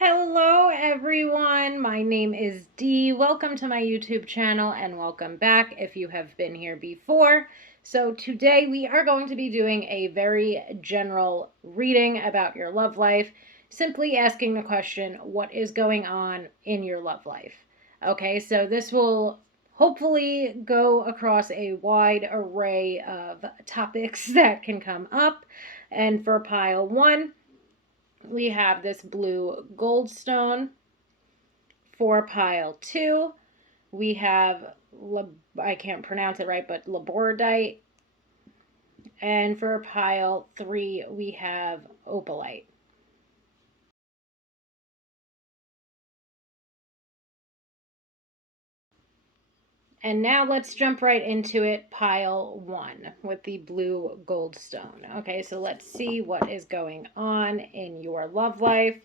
Hello everyone, my name is Dee. Welcome to my YouTube channel and welcome back if you have been here before. So today we are going to be doing a very general reading about your love life, simply asking the question, what is going on in your love life? Okay, so this will hopefully go across a wide array of topics that can come up. And for pile one, we have this blue goldstone. For pile two, we have, I can't pronounce it right, but labradorite. And for pile three, we have opalite. And now let's jump right into it, pile one with the blue goldstone. Okay, so let's see what is going on in your love life.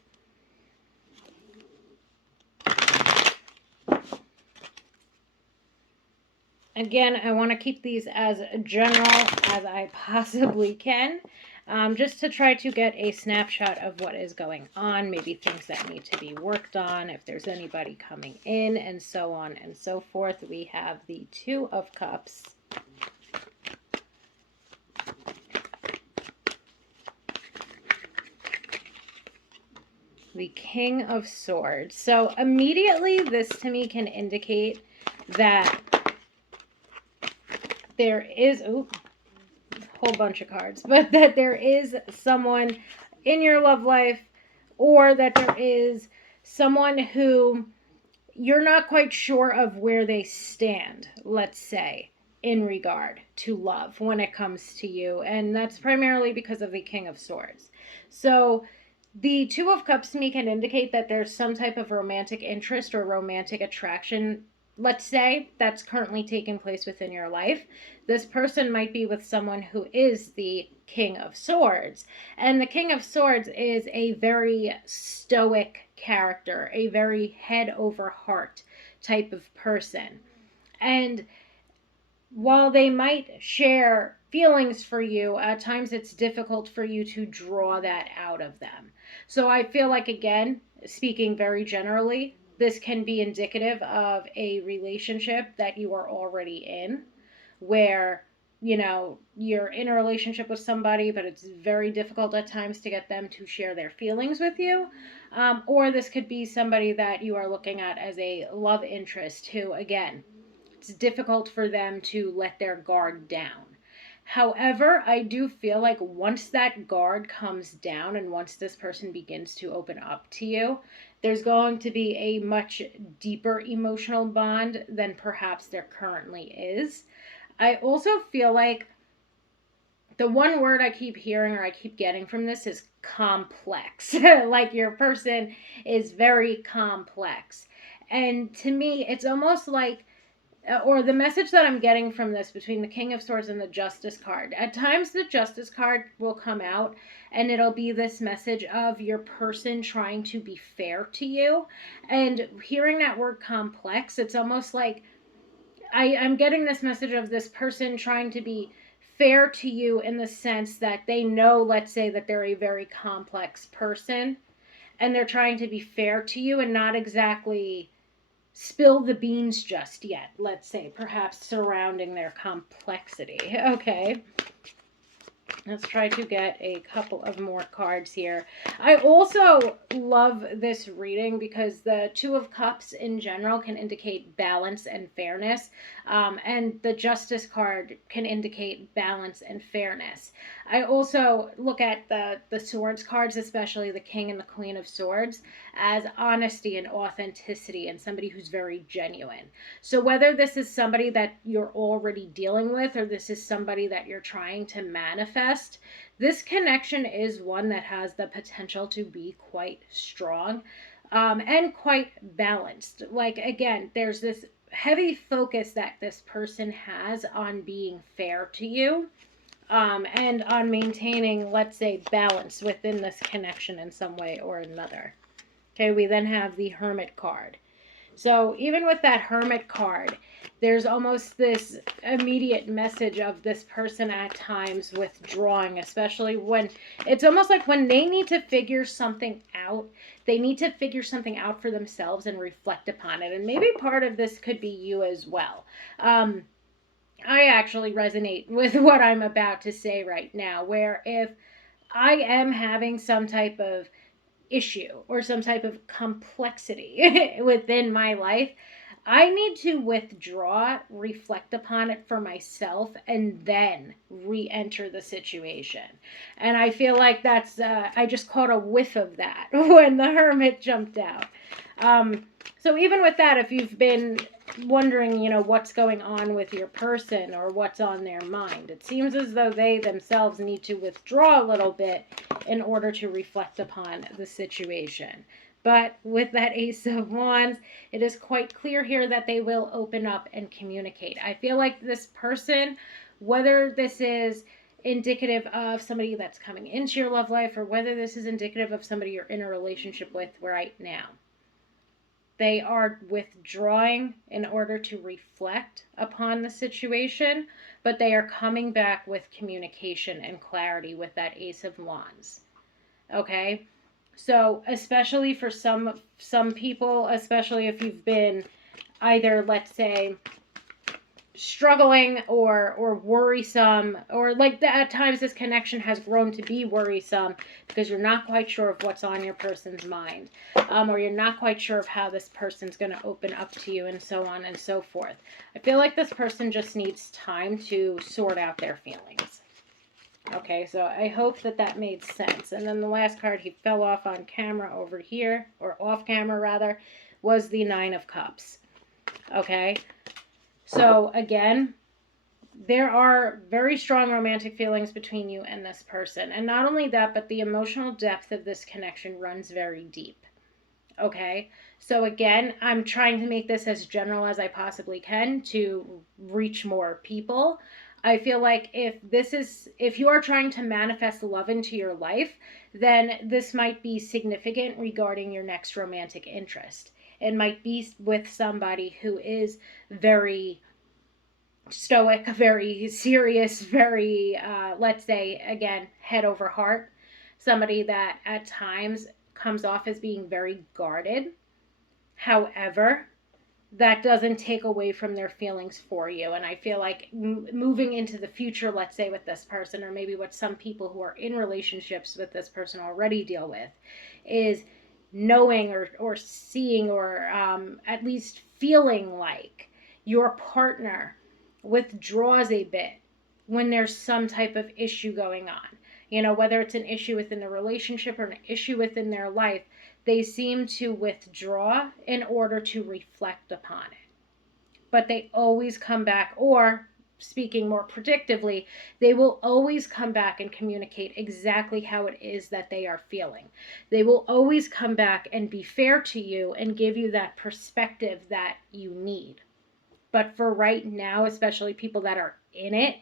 Again, I want to keep these as general as I possibly can, just to try to get a snapshot of what is going on, maybe things that need to be worked on, if there's anybody coming in, and so on and so forth. We have the Two of Cups. The King of Swords. So immediately this to me can indicate that there is, whole bunch of cards, but that there is someone in your love life, or that there is someone who you're not quite sure of where they stand, let's say, in regard to love when it comes to you. And that's primarily because of the King of Swords. So the Two of Cups to me can indicate that there's some type of romantic interest or romantic attraction, let's say, that's currently taking place within your life. This person might be with someone who is the King of Swords. And the King of Swords is a very stoic character, a very head over heart type of person. And while they might share feelings for you, at times it's difficult for you to draw that out of them. So I feel like, again, speaking very generally, this can be indicative of a relationship that you are already in, where, you're in a relationship with somebody, but it's very difficult at times to get them to share their feelings with you. Or this could be somebody that you are looking at as a love interest who, again, it's difficult for them to let their guard down. However, I do feel like once that guard comes down and once this person begins to open up to you, there's going to be a much deeper emotional bond than perhaps there currently is. I also feel like the one word I keep hearing or I keep getting from this is complex. Like your person is very complex. And to me, it's almost like, or the message that I'm getting from this between the King of Swords and the Justice card. At times the Justice card will come out and it'll be this message of your person trying to be fair to you. And hearing that word complex, it's almost like I'm getting this message of this person trying to be fair to you in the sense that they know, let's say, that they're a very complex person and they're trying to be fair to you and not exactly spill the beans just yet, let's say, perhaps surrounding their complexity. Okay. Let's try to get a couple of more cards here. I also love this reading because the Two of Cups in general can indicate balance and fairness. And the Justice card can indicate balance and fairness. I also look at the Swords cards, especially the King and the Queen of Swords, as honesty and authenticity and somebody who's very genuine. So whether this is somebody that you're already dealing with or this is somebody that you're trying to manifest, this connection is one that has the potential to be quite strong, and quite balanced. Like, again, there's this heavy focus that this person has on being fair to you, and on maintaining, let's say, balance within this connection in some way or another. Okay, we then have the Hermit card. So even with that Hermit card, there's almost this immediate message of this person at times withdrawing, especially when it's almost like when they need to figure something out, they need to figure something out for themselves and reflect upon it. And maybe part of this could be you as well. I actually resonate with what I'm about to say right now, where if I am having some type of issue or some type of complexity within my life, I need to withdraw, reflect upon it for myself, and then re enter the situation. And I feel like I just caught a whiff of that when the hermit jumped out. So, even with that, if you've been wondering, what's going on with your person or what's on their mind, it seems as though they themselves need to withdraw a little bit in order to reflect upon the situation. But with that Ace of Wands, it is quite clear here that they will open up and communicate. I feel like this person, whether this is indicative of somebody that's coming into your love life or whether this is indicative of somebody you're in a relationship with right now, they are withdrawing in order to reflect upon the situation, but they are coming back with communication and clarity with that Ace of Wands. Okay? So, especially for some people, especially if you've been either, let's say, struggling or worrisome, or like at times this connection has grown to be worrisome because you're not quite sure of what's on your person's mind, or you're not quite sure of how this person's going to open up to you, and so on and so forth. I feel like this person just needs time to sort out their feelings. Okay, so I hope that made sense. And then the last card, he fell off on camera over here, or off camera rather, was the Nine of Cups. Okay, so again, there are very strong romantic feelings between you and this person. And not only that, but the emotional depth of this connection runs very deep. Okay, so again, I'm trying to make this as general as I possibly can to reach more people. I feel like if you are trying to manifest love into your life, then this might be significant regarding your next romantic interest. It might be with somebody who is very stoic, very serious, very, let's say, again, head over heart. Somebody that at times comes off as being very guarded. However, that doesn't take away from their feelings for you. And I feel like moving into the future, let's say with this person, or maybe what some people who are in relationships with this person already deal with, is knowing or seeing or at least feeling like your partner withdraws a bit when there's some type of issue going on. Whether it's an issue within the relationship or an issue within their life, they seem to withdraw in order to reflect upon it. But they always come back, or speaking more predictively, they will always come back and communicate exactly how it is that they are feeling. They will always come back and be fair to you and give you that perspective that you need. But for right now, especially people that are in it,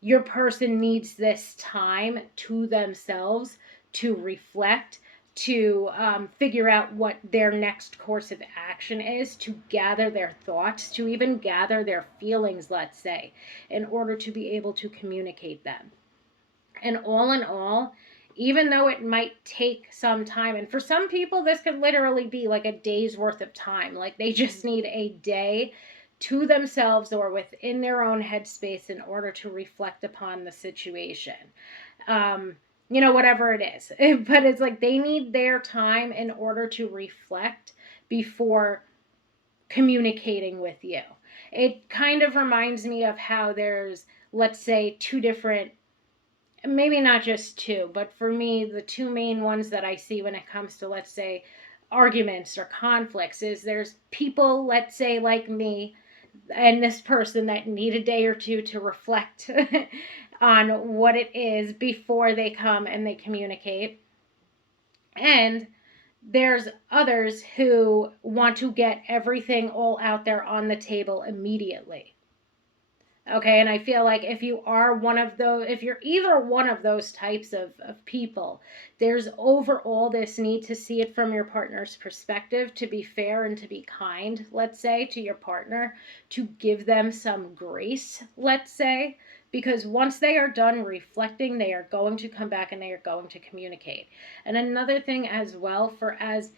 your person needs this time to themselves to reflect, to figure out what their next course of action is, to gather their thoughts, to even gather their feelings, let's say, in order to be able to communicate them. And all in all, even though it might take some time, and for some people, this could literally be like a day's worth of time, like they just need a day to themselves or within their own headspace in order to reflect upon the situation. Whatever it is. But it's like they need their time in order to reflect before communicating with you. It kind of reminds me of how there's, let's say, two different, maybe not just two, but for me, the two main ones that I see when it comes to, let's say, arguments or conflicts is there's people, let's say, like me, and this person that need a day or two to reflect on what it is before they come and they communicate. And there's others who want to get everything all out there on the table immediately. Okay, and I feel like if you are one of those, if you're either one of those types of people, there's overall this need to see it from your partner's perspective, to be fair and to be kind, let's say, to your partner, to give them some grace, let's say, because once they are done reflecting, they are going to come back and they are going to communicate. And another thing as well, for as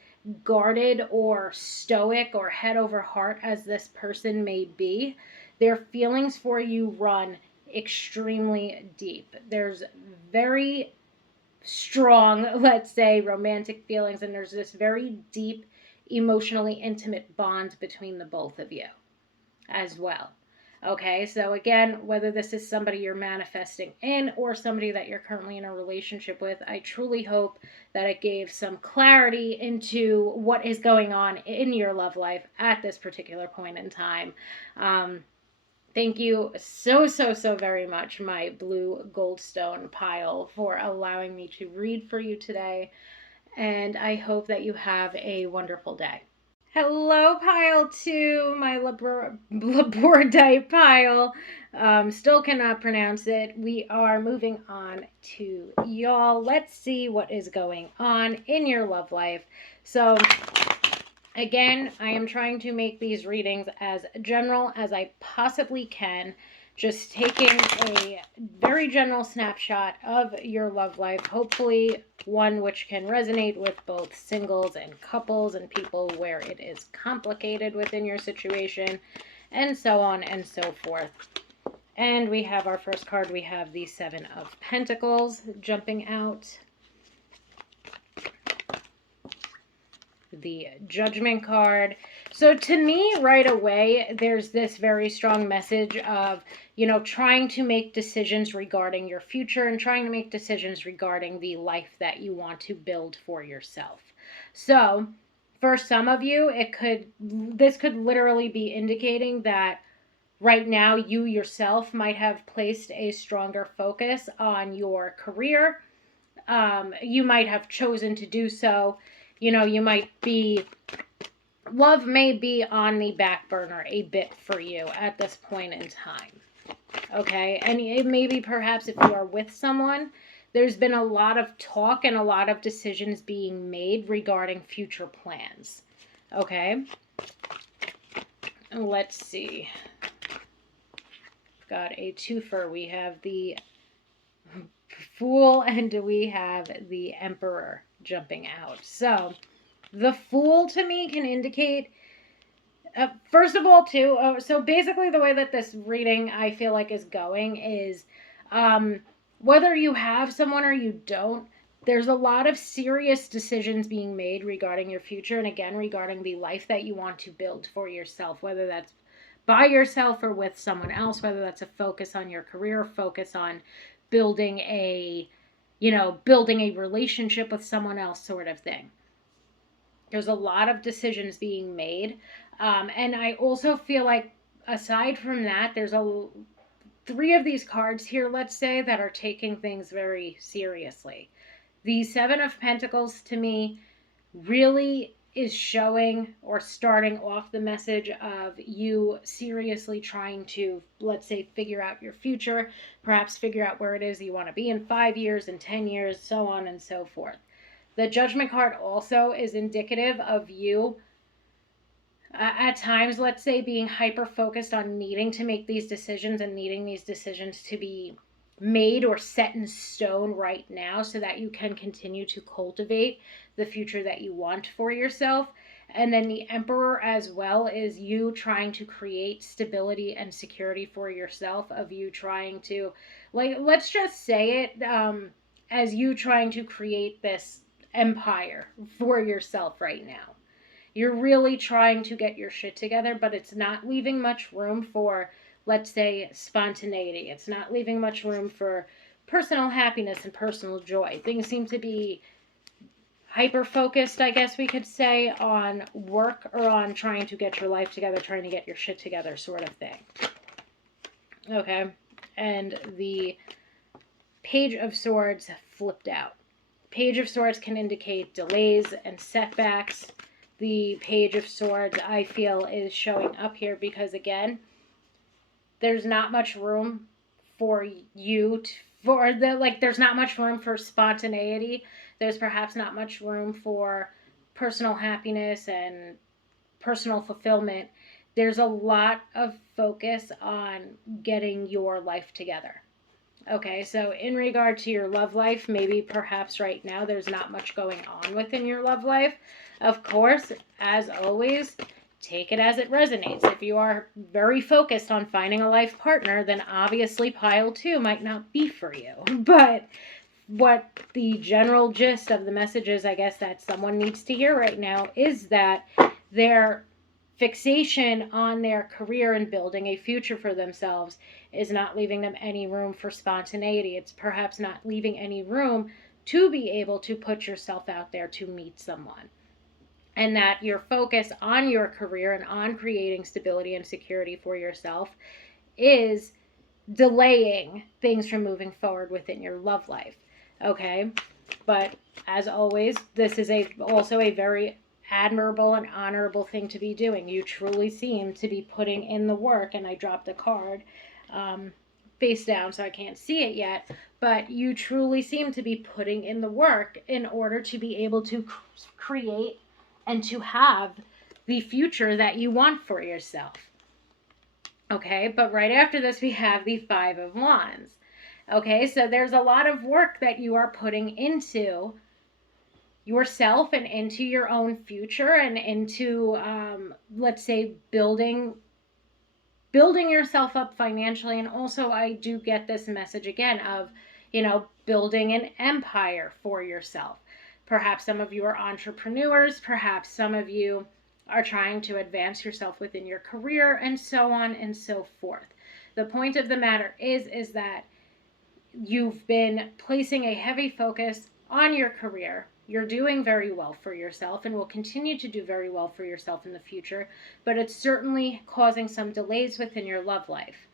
guarded or stoic or head over heart as this person may be, their feelings for you run extremely deep. There's very strong, let's say, romantic feelings, and there's this very deep, emotionally intimate bond between the both of you as well. Okay, so again, whether this is somebody you're manifesting in or somebody that you're currently in a relationship with, I truly hope that it gave some clarity into what is going on in your love life at this particular point in time. Thank you so very much, my blue goldstone pile, for allowing me to read for you today. And I hope that you have a wonderful day. Hello, pile two, my labradorite pile. Still cannot pronounce it. We are moving on to y'all. Let's see what is going on in your love life. So, again, I am trying to make these readings as general as I possibly can, just taking a very general snapshot of your love life, hopefully one which can resonate with both singles and couples and people where it is complicated within your situation, and so on and so forth. And we have our first card. We have the Seven of Pentacles jumping out. The Judgment card. So to me, right away, there's this very strong message of, trying to make decisions regarding your future and trying to make decisions regarding the life that you want to build for yourself. So for some of you, this could literally be indicating that right now you yourself might have placed a stronger focus on your career. You might have chosen to do so. You might be, love may be on the back burner a bit for you at this point in time. Okay, and it may be perhaps if you are with someone, there's been a lot of talk and a lot of decisions being made regarding future plans. Okay, let's see. Got a twofer. We have the Fool and we have the Emperor jumping out. So the Fool to me can indicate, first of all, too, so basically the way that this reading I feel like is going is, whether you have someone or you don't, there's a lot of serious decisions being made regarding your future, and again, regarding the life that you want to build for yourself, whether that's by yourself or with someone else, whether that's a focus on your career, focus on building a relationship with someone else, sort of thing. There's a lot of decisions being made. And I also feel like, aside from that, there's three of these cards here, let's say, that are taking things very seriously. The Seven of Pentacles, to me, really is showing or starting off the message of you seriously trying to, let's say, figure out your future, perhaps figure out where it is you want to be in 5 years, in 10 years, so on and so forth. The Judgment card also is indicative of you, at times, let's say, being hyper focused on needing to make these decisions and needing these decisions to be made or set in stone right now so that you can continue to cultivate the future that you want for yourself. And then the Emperor as well is you trying to create stability and security for yourself, of you trying to, like, let's just say it, as you trying to create this empire for yourself right now. You're really trying to get your shit together, but it's not leaving much room for, let's say, spontaneity. It's not leaving much room for personal happiness and personal joy. Things seem to be hyper focused, I guess we could say, on work or on trying to get your life together, trying to get your shit together, sort of thing. Okay, and the Page of Swords flipped out. Page of Swords can indicate delays and setbacks. The Page of Swords, I feel, is showing up here because, again, there's not much room for you to, for the like there's not much room for spontaneity. There's perhaps not much room for personal happiness and personal fulfillment. There's a lot of focus on getting your life together. Okay, so in regard to your love life, maybe perhaps right now there's not much going on within your love life. Of course, as always, take it as it resonates. If you are very focused on finding a life partner, then obviously pile 2 might not be for you. But what the general gist of the message is, I guess, that someone needs to hear right now is that their fixation on their career and building a future for themselves is not leaving them any room for spontaneity. It's perhaps not leaving any room to be able to put yourself out there to meet someone. And that your focus on your career and on creating stability and security for yourself is delaying things from moving forward within your love life. Okay? But as always, this is also a very admirable and honorable thing to be doing. You truly seem to be putting in the work, and I dropped a card face down so I can't see it yet, but you truly seem to be putting in the work in order to be able to create and to have the future that you want for yourself. Okay, but right after this we have the 5 of Wands. Okay, so there's a lot of work that you are putting into yourself and into your own future and into, let's say, building yourself up financially. And also, I do get this message again of, building an empire for yourself. Perhaps some of you are entrepreneurs, perhaps some of you are trying to advance yourself within your career, and so on and so forth. The point of the matter is that you've been placing a heavy focus on your career. You're doing very well for yourself and will continue to do very well for yourself in the future, but it's certainly causing some delays within your love life.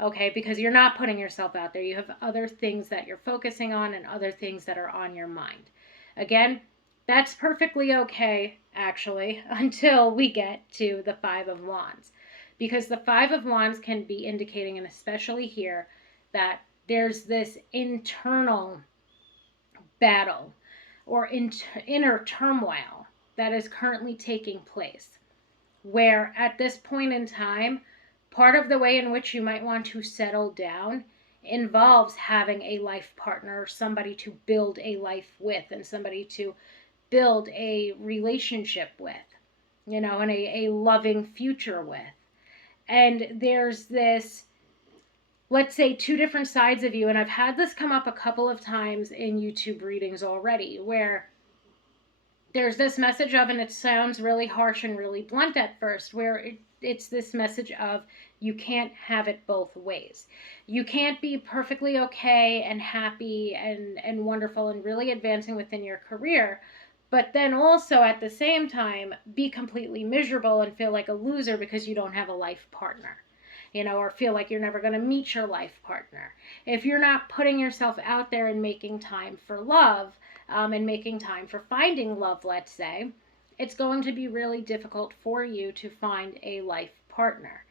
Okay, because you're not putting yourself out there. You have other things that you're focusing on and other things that are on your mind. Again, that's perfectly okay, actually, until we get to the 5 of Wands. Because the 5 of Wands can be indicating, and especially here, that there's this internal battle or inner turmoil that is currently taking place, where at this point in time, part of the way in which you might want to settle down involves having a life partner, somebody to build a life with, and somebody to build a relationship with, and a loving future with. And there's this, let's say, 2 different sides of you, and I've had this come up a couple of times in YouTube readings already, where there's this message of, and it sounds really harsh and really blunt at first, where it's this message of you can't have it both ways. You can't be perfectly okay and happy and wonderful and really advancing within your career, but then also at the same time be completely miserable and feel like a loser because you don't have a life partner. Or feel like you're never going to meet your life partner. If you're not putting yourself out there and making time for love, and making time for finding love, let's say, it's going to be really difficult for you to find a life partner.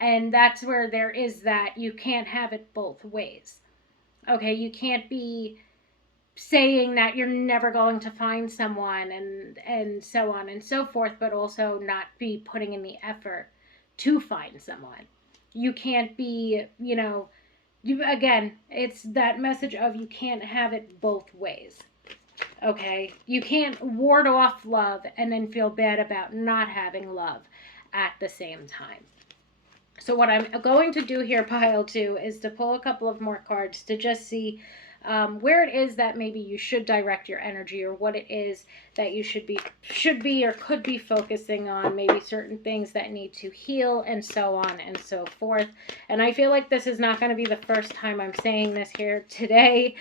And that's where there is that you can't have it both ways. Okay, you can't be saying that you're never going to find someone and so on and so forth, but also not be putting in the effort to find someone. You can't be, again, it's that message of you can't have it both ways. Okay? You can't ward off love and then feel bad about not having love at the same time. So what I'm going to do here, pile 2, is to pull a couple of more cards to just see where it is that maybe you should direct your energy, or what it is that you should be or could be focusing on, maybe certain things that need to heal, and so on and so forth. And I feel like this is not going to be the first time I'm saying this here today.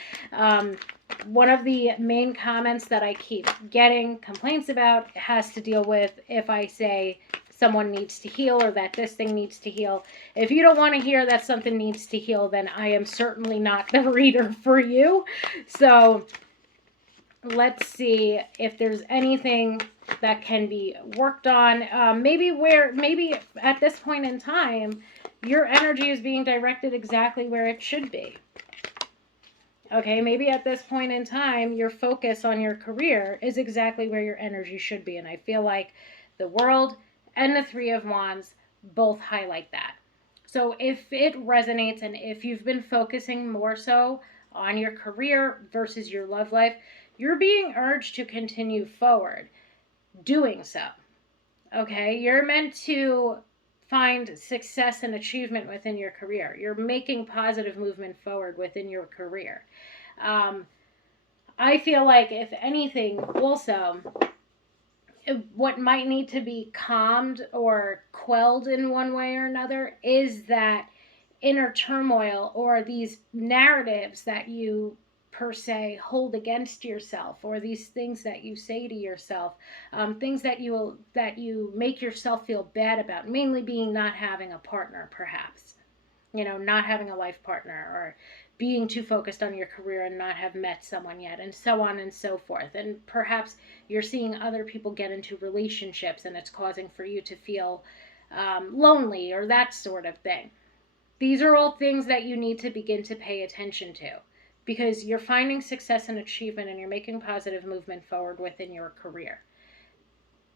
One of the main comments that I keep getting complaints about has to deal with if I say someone needs to heal or that this thing needs to heal. If you don't want to hear that something needs to heal, then I am certainly not the reader for you. So let's see if there's anything that can be worked on. Maybe at this point in time, your energy is being directed exactly where it should be. Okay, maybe at this point in time, your focus on your career is exactly where your energy should be. And I feel like the World and the Three of Wands both highlight that. So if it resonates and if you've been focusing more so on your career versus your love life, you're being urged to continue forward doing so. Okay, you're meant to find success and achievement within your career. You're making positive movement forward within your career. Um, I feel like, if anything, also, what might need to be calmed or quelled in one way or another is that inner turmoil or these narratives that you per se hold against yourself, or these things that you say to yourself, things that you make yourself feel bad about, mainly being not having a partner, perhaps, not having a life partner, or being too focused on your career and not have met someone yet, and so on and so forth. And perhaps you're seeing other people get into relationships and it's causing for you to feel lonely, or that sort of thing. These are all things that you need to begin to pay attention to, because you're finding success and achievement and you're making positive movement forward within your career.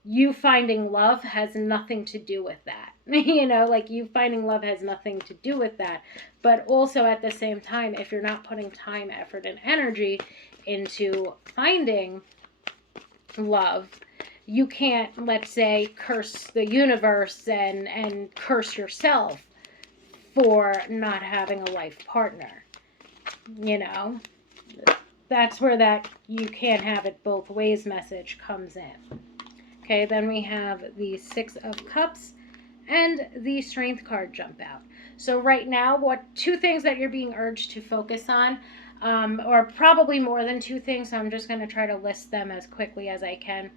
You finding love has nothing to do with that. Like, you finding love has nothing to do with that. But also at the same time, if you're not putting time, effort, and energy into finding love, you can't, let's say, curse the universe and curse yourself for not having a life partner. That's where that "you can't have it both ways" message comes in. Okay, then we have the Six of Cups and the Strength card jump out. So right now, what two things that you're being urged to focus on, or probably more than two things, so I'm just going to try to list them as quickly as I can.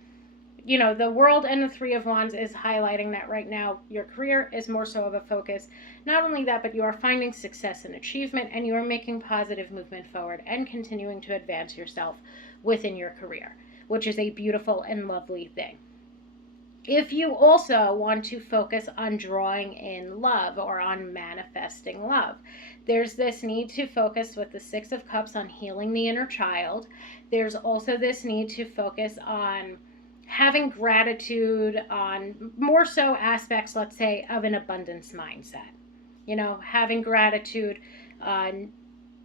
The World and the Three of Wands is highlighting that right now your career is more so of a focus. Not only that, but you are finding success and achievement, and you are making positive movement forward and continuing to advance yourself within your career, which is a beautiful and lovely thing. If you also want to focus on drawing in love or on manifesting love, there's this need to focus with the Six of Cups on healing the inner child. There's also this need to focus on having gratitude on more so aspects, let's say, of an abundance mindset. Having gratitude on,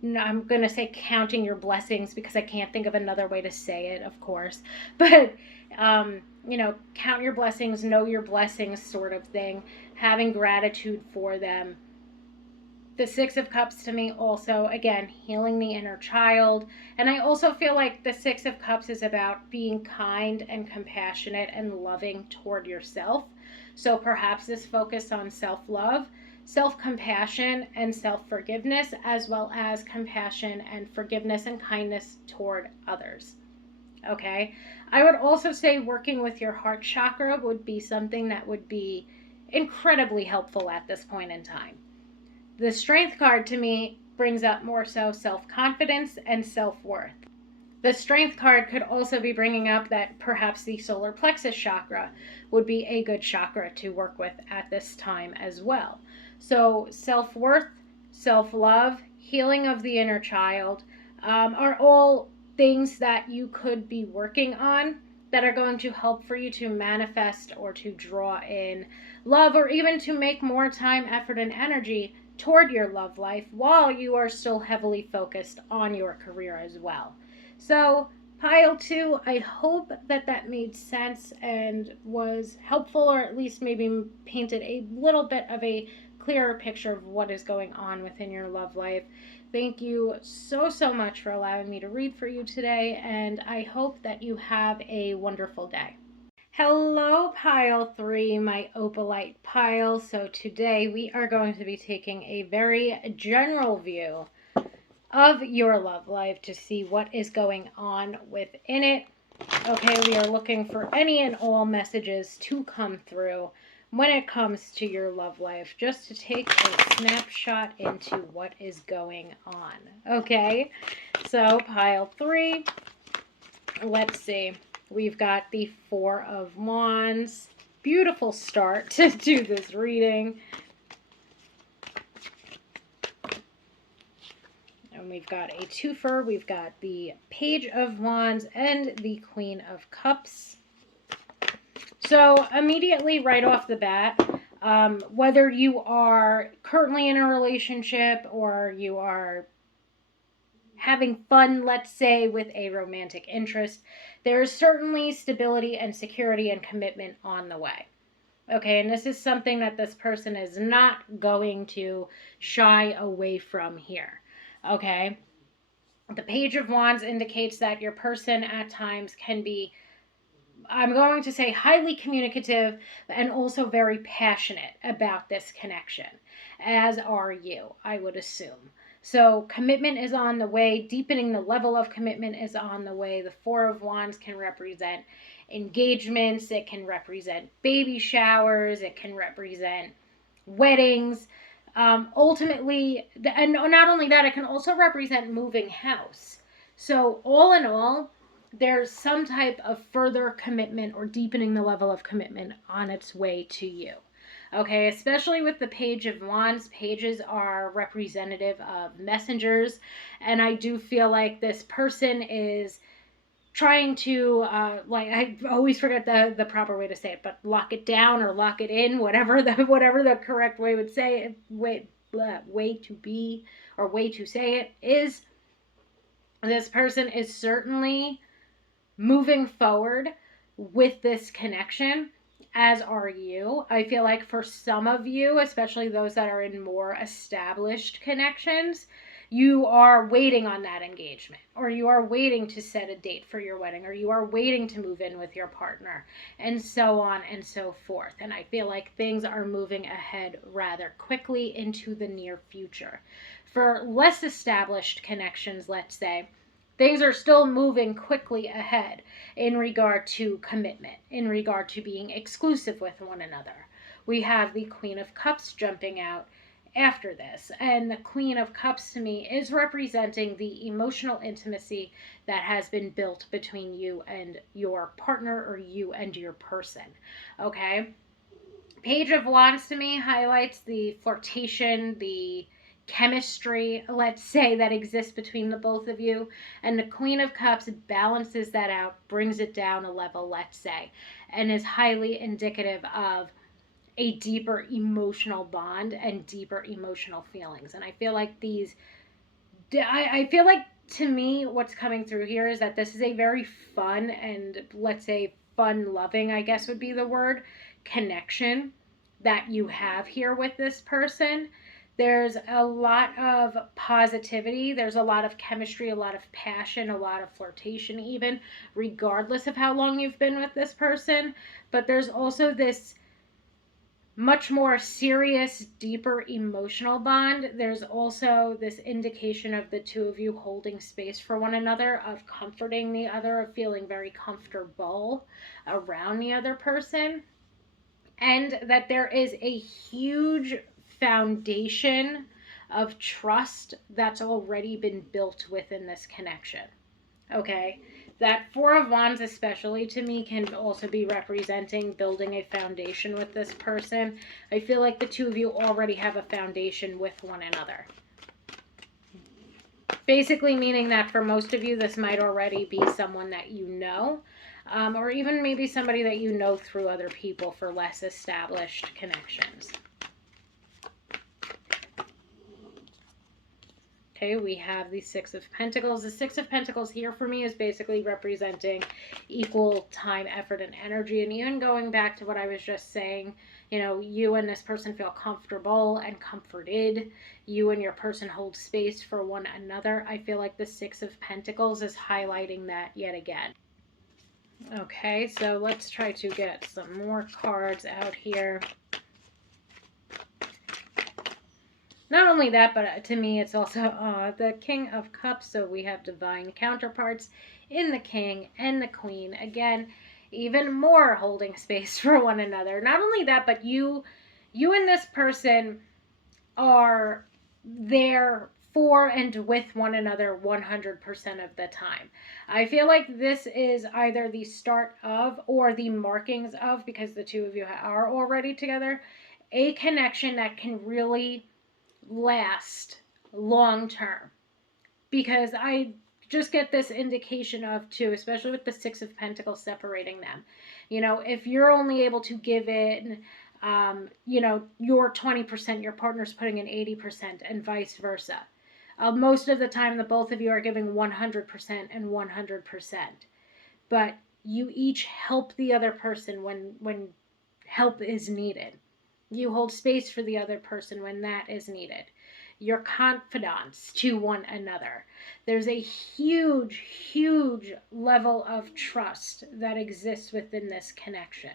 I'm going to say counting your blessings, because I can't think of another way to say it, of course. But, count your blessings, know your blessings sort of thing, having gratitude for them. The Six of Cups to me also, again, healing the inner child. And I also feel like the Six of Cups is about being kind and compassionate and loving toward yourself. So perhaps this focus on self-love, self-compassion, and self-forgiveness, as well as compassion and forgiveness and kindness toward others. Okay? I would also say working with your heart chakra would be something that would be incredibly helpful at this point in time. The Strength card to me brings up more so self-confidence and self-worth. The Strength card could also be bringing up that perhaps the solar plexus chakra would be a good chakra to work with at this time as well. So self-worth, self-love, healing of the inner child are all things that you could be working on that are going to help for you to manifest or to draw in love, or even to make more time, effort, and energy toward your love life while you are still heavily focused on your career as well. So, pile 2, I hope that made sense and was helpful, or at least maybe painted a little bit of a clearer picture of what is going on within your love life. Thank you so much for allowing me to read for you today, and I hope that you have a wonderful day. Hello, pile 3, my opalite pile. So today we are going to be taking a very general view of your love life to see what is going on within it. Okay, we are looking for any and all messages to come through when it comes to your love life, just to take a snapshot into what is going on. Okay, so pile 3, let's see. We've got the Four of Wands. Beautiful start to do this reading. we've got a twofer. We've got the Page of Wands and the Queen of Cups. So immediately right off the bat, whether you are currently in a relationship or you are having fun, let's say, with a romantic interest, there is certainly stability and security and commitment on the way. Okay, and this is something that this person is not going to shy away from here. Okay, the Page of Wands indicates that your person at times can be, I'm going to say, highly communicative and also very passionate about this connection, as are you, I would assume. So commitment is on the way. Deepening the level of commitment is on the way. The Four of Wands can represent engagements. It can represent baby showers. It can represent weddings. Ultimately, and not only that, it can also represent moving house. So all in all, there's some type of further commitment or deepening the level of commitment on its way to you. Okay, especially with the Page of Wands. Pages are representative of messengers, and I do feel like this person is trying to, I always forget the proper way to say it, but lock it down or lock it in, whatever the correct way would say it, way to be or way to say it is. This person is certainly moving forward with this connection, as are you. I feel like for some of you, especially those that are in more established connections, you are waiting on that engagement, or you are waiting to set a date for your wedding, or you are waiting to move in with your partner, and so on and so forth. And I feel like things are moving ahead rather quickly into the near future. For less established connections, let's say, things are still moving quickly ahead in regard to commitment, in regard to being exclusive with one another. We have the Queen of Cups jumping out after this, and the Queen of Cups to me is representing the emotional intimacy that has been built between you and your partner, or you and your person. Okay? Page of Wands to me highlights the flirtation, the chemistry, let's say, that exists between the both of you. And the Queen of Cups balances that out, brings it down a level, let's say, and is highly indicative of a deeper emotional bond and deeper emotional feelings. And I feel like I feel like, to me, what's coming through here is that this is a very fun and, let's say, fun loving, I guess would be the word, connection that you have here with this person. There's a lot of positivity. There's a lot of chemistry, a lot of passion, a lot of flirtation, even regardless of how long you've been with this person. But there's also this much more serious, deeper emotional bond. There's also this indication of the two of you holding space for one another, of comforting the other, of feeling very comfortable around the other person, and that there is a huge foundation of trust that's already been built within this connection. Okay? That Four of Wands, especially to me, can also be representing building a foundation with this person. I feel like the two of you already have a foundation with one another. Basically meaning that for most of you, this might already be someone that you know, or even maybe somebody that you know through other people for less established connections. Okay, we have the Six of Pentacles. The Six of Pentacles here for me is basically representing equal time, effort, and energy. And even going back to what I was just saying, you know, you and this person feel comfortable and comforted. You and your person hold space for one another. I feel like the Six of Pentacles is highlighting that yet again. Okay, so let's try to get some more cards out here. Not only that, but to me, it's also the King of Cups. So we have divine counterparts in the King and the Queen. Again, even more holding space for one another. Not only that, but you and this person are there for and with one another 100% of the time. I feel like this is either the start of or the markings of, because the two of you are already together, a connection that can really last long term. because I just get this indication of too, especially with the Six of Pentacles separating them. If you're only able to give in, your 20%, your partner's putting in 80%, and vice versa. Most of the time, the both of you are giving 100% and 100%. But you each help the other person when help is needed. You hold space for the other person when that is needed. Your confidants to one another. There's a huge, huge level of trust that exists within this connection.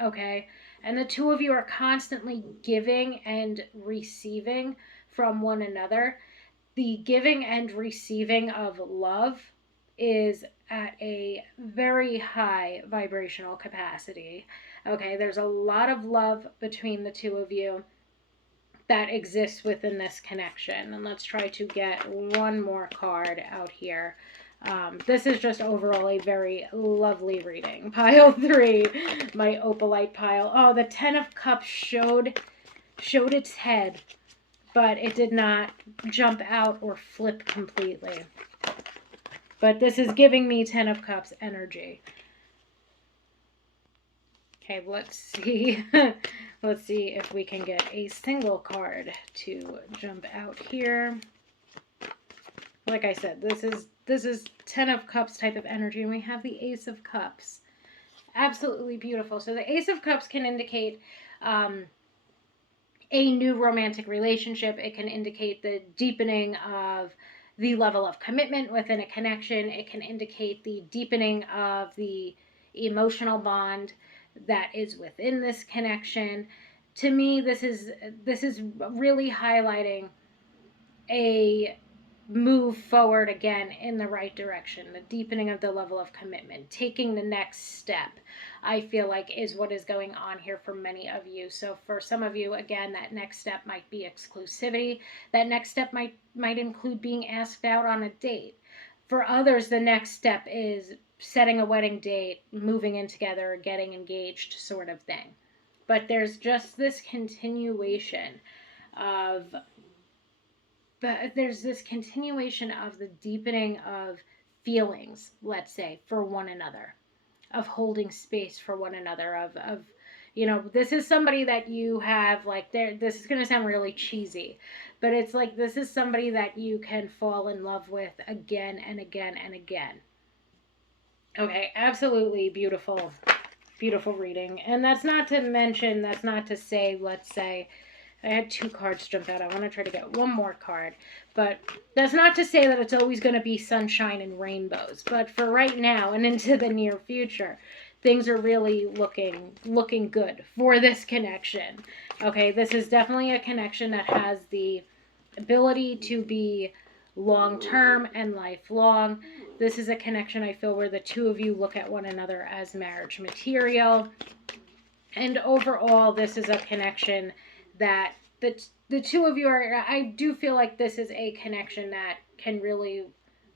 Okay? And the two of you are constantly giving and receiving from one another. The giving and receiving of love is at a very high vibrational capacity. Okay, there's a lot of love between the two of you that exists within this connection. And let's try to get one more card out here. This is just overall a very lovely reading. Pile 3, my opalite pile. Oh, the Ten of Cups showed its head, but it did not jump out or flip completely. But this is giving me Ten of Cups energy. Okay, let's see. Let's see if we can get a single card to jump out here. Like I said, this is Ten of Cups type of energy, and we have the Ace of Cups. Absolutely beautiful. So the Ace of Cups can indicate a new romantic relationship. It can indicate the deepening of the level of commitment within a connection. It can indicate the deepening of the emotional bond that is within this connection. To me, this is really highlighting a move forward again in the right direction, the deepening of the level of commitment, taking the next step, I feel like is what is going on here for many of you. So for some of you, again, that next step might be exclusivity. That next step might include being asked out on a date. For others, the next step is setting a wedding date, moving in together, getting engaged, sort of thing. But there's just this continuation of the deepening of feelings, let's say, for one another, of holding space for one another, of this is somebody that you have, like, this is going to sound really cheesy, but it's like this is somebody that you can fall in love with again and again and again. Okay, absolutely beautiful, beautiful reading. And that's not to say, let's say, I had 2 cards jump out. I want to try to get one more card. But that's not to say that it's always going to be sunshine and rainbows. But for right now and into the near future, things are really looking good for this connection. Okay, this is definitely a connection that has the ability to be long-term and lifelong. This is a connection, I feel, where the two of you look at one another as marriage material. And overall, this is a connection that the two of you are, I do feel like this is a connection that can really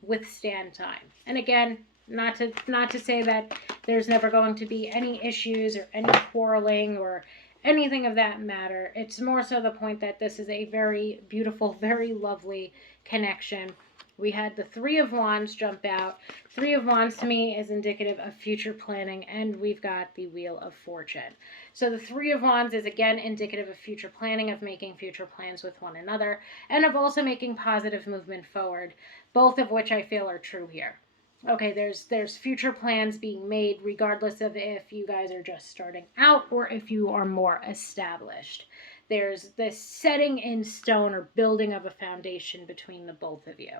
withstand time. And again, not to say that there's never going to be any issues or any quarreling or anything of that matter. It's more so the point that this is a very beautiful, very lovely connection. We had the Three of Wands jump out. Three of Wands to me is indicative of future planning, and we've got the Wheel of Fortune. So the Three of Wands is again indicative of future planning, of making future plans with one another, and of also making positive movement forward, both of which I feel are true here. Okay, there's future plans being made regardless of if you guys are just starting out or if you are more established. There's this setting in stone or building of a foundation between the both of you.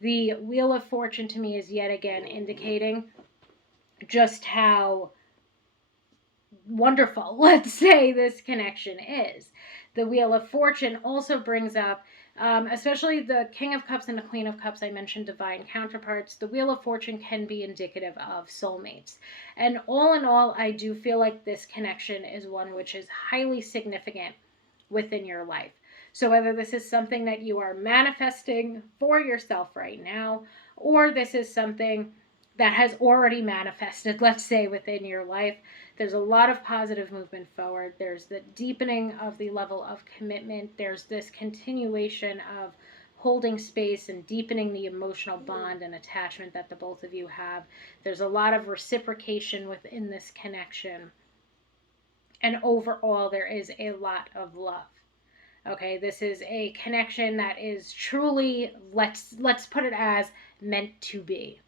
The Wheel of Fortune to me is yet again indicating just how wonderful, let's say, this connection is. The Wheel of Fortune also brings up, especially the King of Cups and the Queen of Cups, I mentioned divine counterparts. The Wheel of Fortune can be indicative of soulmates. And all in all, I do feel like this connection is one which is highly significant within your life. So whether this is something that you are manifesting for yourself right now, or this is something that has already manifested, let's say, within your life, there's a lot of positive movement forward. There's the deepening of the level of commitment. There's this continuation of holding space and deepening the emotional bond and attachment that the both of you have. There's a lot of reciprocation within this connection. And overall, there is a lot of love. Okay, this is a connection that is truly, let's put it as, meant to be.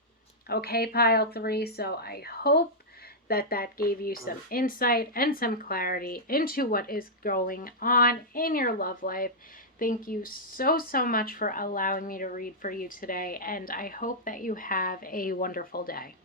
Okay, pile 3. So I hope that that gave you some insight and some clarity into what is going on in your love life. Thank you so, so much for allowing me to read for you today, and I hope that you have a wonderful day.